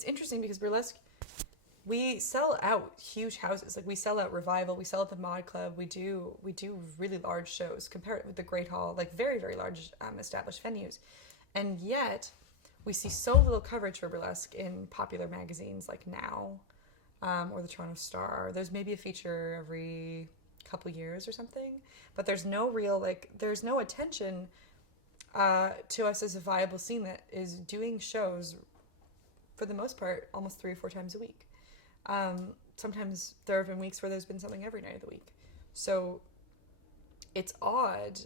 it's interesting because burlesque, we sell out huge houses. Like we sell out Revival, we sell out the Mod Club. We do really large shows. Compare it with the Great Hall, like very very large established venues, and yet we see so little coverage for burlesque in popular magazines like Now, or the Toronto Star. There's maybe a feature every couple years or something, but there's no real there's no attention to us as a viable scene that is doing shows for the most part almost 3 or 4 times a week. Sometimes there have been weeks where there's been something every night of the week. So it's odd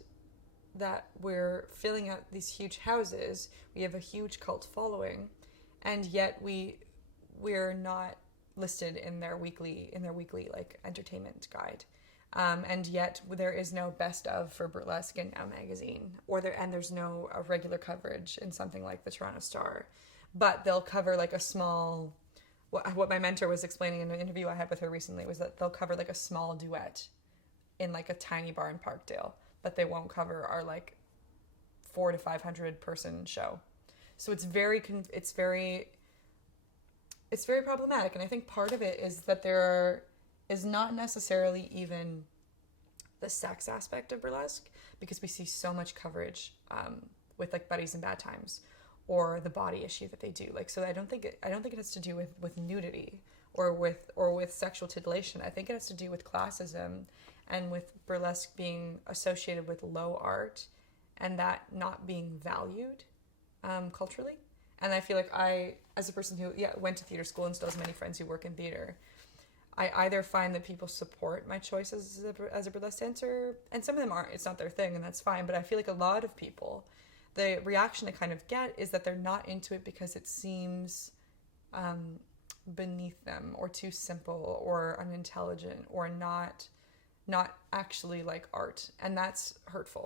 that we're filling out these huge houses. We have a huge cult following, and yet we're not listed in their weekly like entertainment guide. And yet there is no best of for burlesque in Now magazine, there's no regular coverage in something like the Toronto Star, but they'll cover like a small. What my mentor was explaining in an interview I had with her recently was that they'll cover like a small duet in like a tiny bar in Parkdale, but they won't cover our like 400 to 500 person show. So it's very problematic, and I think part of it is that is not necessarily even the sex aspect of burlesque, because we see so much coverage with like Buddies in Bad Times, or the body issue that they do. Like, so I don't think it has to do with nudity or with sexual titillation. I think it has to do with classism and with burlesque being associated with low art and that not being valued culturally. And I feel like I, as a person who went to theater school and still has many friends who work in theater, I either find that people support my choices as a burlesque dancer, and some of them aren't. It's not their thing, and that's fine. But I feel like a lot of people, the reaction they kind of get is that they're not into it because it seems beneath them, or too simple, or unintelligent, or not actually like art, and that's hurtful.